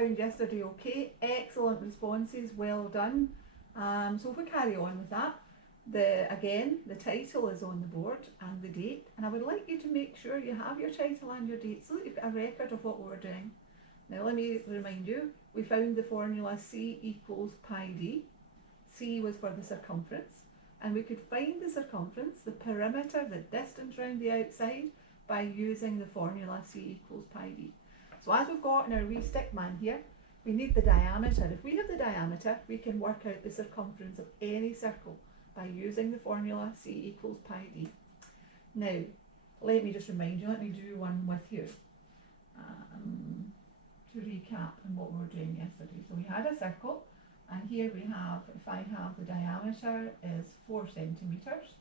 found yesterday okay? Excellent responses, well done. So if we carry on with that, again, the title is on the board and the date, and I would like you to make sure you have your title and your date so that you've got a record of what we were doing. Now let me remind you, we found the formula C equals pi d. C was for the circumference, and we could find the circumference, the perimeter, the distance around the outside, by using the formula C equals pi d. So as we've got in our wee stick man here, we need the diameter. If we have the diameter, we can work out the circumference of any circle by using the formula C equals pi d. Now, let me just remind you, let me do one with you to recap on what we were doing yesterday. So we had a circle, and here we have, if I have the diameter is 4 centimetres,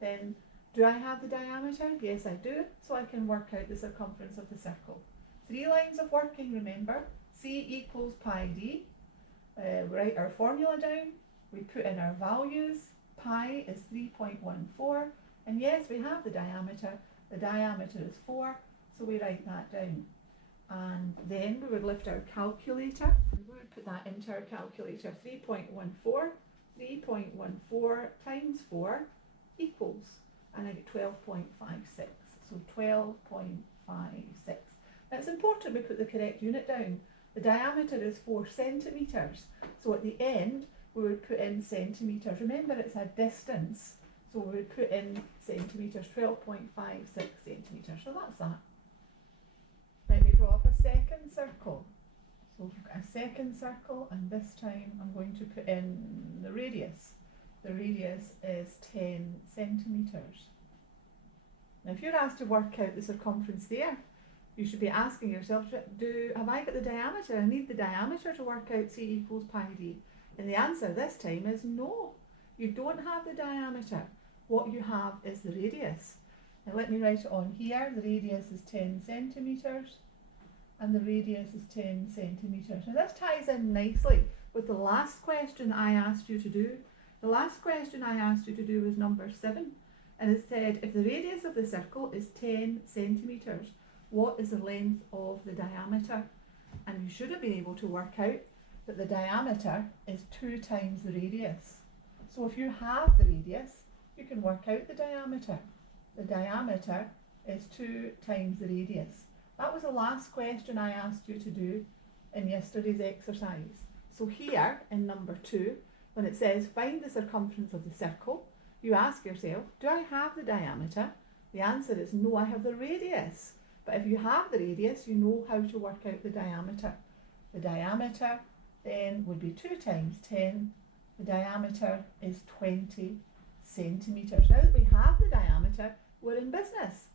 then do I have the diameter? Yes, I do. So I can work out the circumference of the circle. 3 lines of working, remember. C equals pi d. Write our formula down. We put in our values. Pi is 3.14. And yes, we have the diameter. The diameter is 4. So we write that down. And then we would lift our calculator. We would put that into our calculator. 3.14. 3.14 times 4 equals, and I get 12.56. So 12.56. Now it's important we put the correct unit down. The diameter is 4 centimetres. So at the end we would put in centimetres. Remember, it's a distance. So we would put in centimetres, 12.56 centimetres. So that's that. Let me draw up a second circle. So we've got a second circle, and this time I'm going to put in the radius. The radius is 10 centimetres. Now if you're asked to work out the circumference there, you should be asking yourself, have I got the diameter? I need the diameter to work out C equals pi d. And the answer this time is no. You don't have the diameter. What you have is the radius. Now let me write it on here. The radius is 10 centimetres and the radius is 10 centimetres. Now this ties in nicely with the last question I asked you to do. The last question I asked you to do was number 7, and it said if the radius of the circle is 10 centimetres, what is the length of the diameter? And you should have been able to work out that the diameter is 2 times the radius. So if you have the radius, you can work out the diameter. The diameter is 2 times the radius. That was the last question I asked you to do in yesterday's exercise. So here in number 2, when it says find the circumference of the circle, you ask yourself, do I have the diameter? The answer is no, I have the radius. But if you have the radius, you know how to work out the diameter. The diameter then would be 2 times 10. The diameter is 20 centimetres. Now that we have the diameter, we're in business.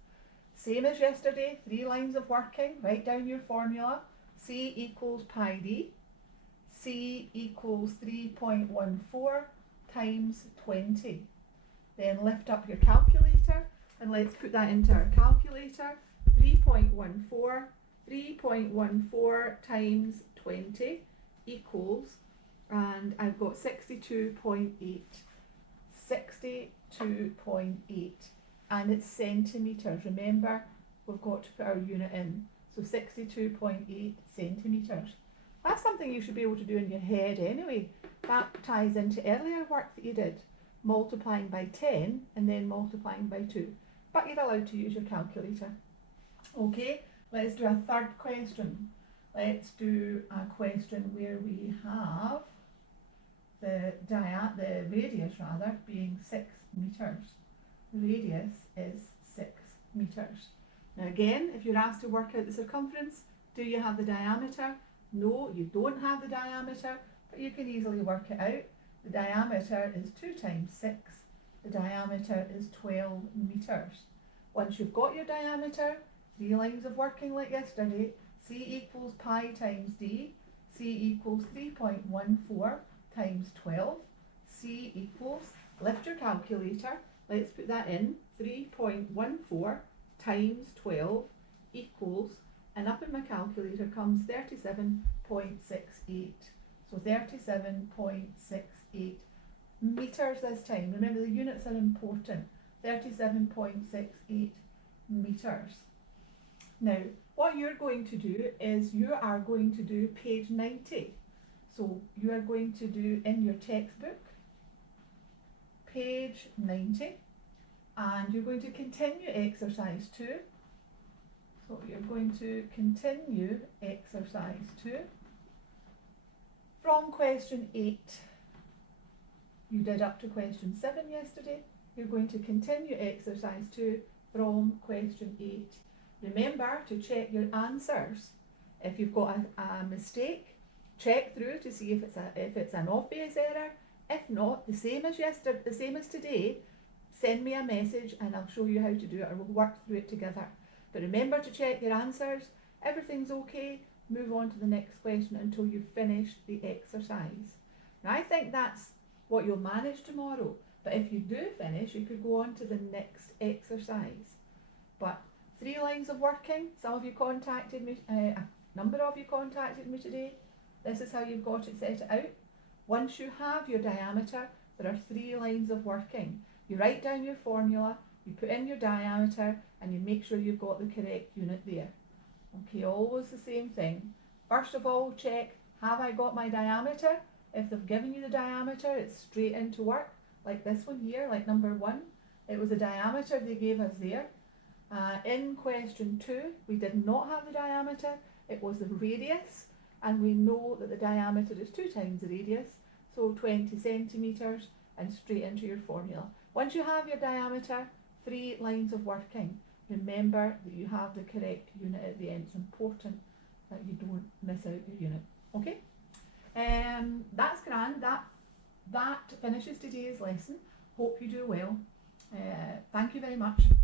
Same as yesterday, 3 lines of working. Write down your formula. C equals pi d. C equals 3.14 times 20. Then lift up your calculator and let's put that into our calculator. 3.14 times 20 equals, and I've got 62.8. 62.8, and it's centimetres. Remember, we've got to put our unit in. So 62.8 centimetres. That's something you should be able to do in your head anyway. That ties into earlier work that you did, multiplying by 10 and then multiplying by 2. But you're allowed to use your calculator. Okay, let's do a third question. Let's do a question where we have the radius being 6 metres. The radius is 6 metres. Now again, if you're asked to work out the circumference, do you have the diameter? No, you don't have the diameter, but you can easily work it out. The diameter is 2 times 6. The diameter is 12 metres. Once you've got your diameter, 3 lines of working like yesterday. C equals pi times d. C equals 3.14 times 12. C equals, lift your calculator, let's put that in, 3.14 times 12 equals, and up in my calculator comes 37.68. So 37.68 metres this time. Remember, the units are important. 37.68 metres. Now, what you're going to do is you are going to do page 90. So you are going to do in your textbook, page 90, and you're going to continue exercise 2. So you're going to continue exercise 2 from question 8. You did up to question 7 yesterday. You're going to continue exercise 2 from question 8. Remember to check your answers. If you've got a mistake, check through to see if it's an obvious error. If not, the same as yesterday, the same as today, send me a message and I'll show you how to do it, or we'll work through it together. But remember to check your answers. Everything's okay, move on to the next question until you've finished the exercise. Now I think that's what you'll manage tomorrow, but if you do finish, you could go on to the next exercise. But 3 lines of working, some of you contacted me, a number of you contacted me today. This is how you've got it set out. Once you have your diameter, there are 3 lines of working. You write down your formula, you put in your diameter, and you make sure you've got the correct unit there. Okay, always the same thing. First of all, check, have I got my diameter? If they've given you the diameter, it's straight into work, like this one here, like number 1. It was the diameter they gave us there. In question 2, we did not have the diameter, it was the radius, and we know that the diameter is 2 times the radius, so 20 centimetres, and straight into your formula. Once you have your diameter, 3 lines of working. Remember that you have the correct unit at the end. It's important that you don't miss out your unit. Okay? That's grand. That finishes today's lesson. Hope you do well. Thank you very much.